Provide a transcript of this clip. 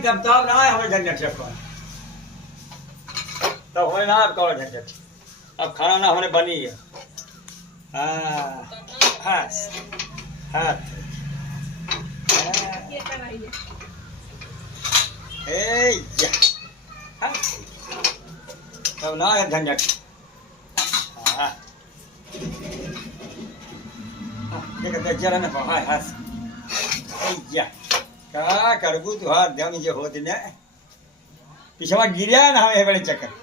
तब ना हमें झंझट से कौन तब हमें ना अब कौन झंझट अब खाना ना हमने बनी है हाँ हाँ हाँ हाँ तब ना है झंझट हाँ ये कहते जरा ना हाँ हाँ क्या करबू तू हाथ ध्यान जो होती ने पीछे गिरिया ना हमें बड़े चक्कर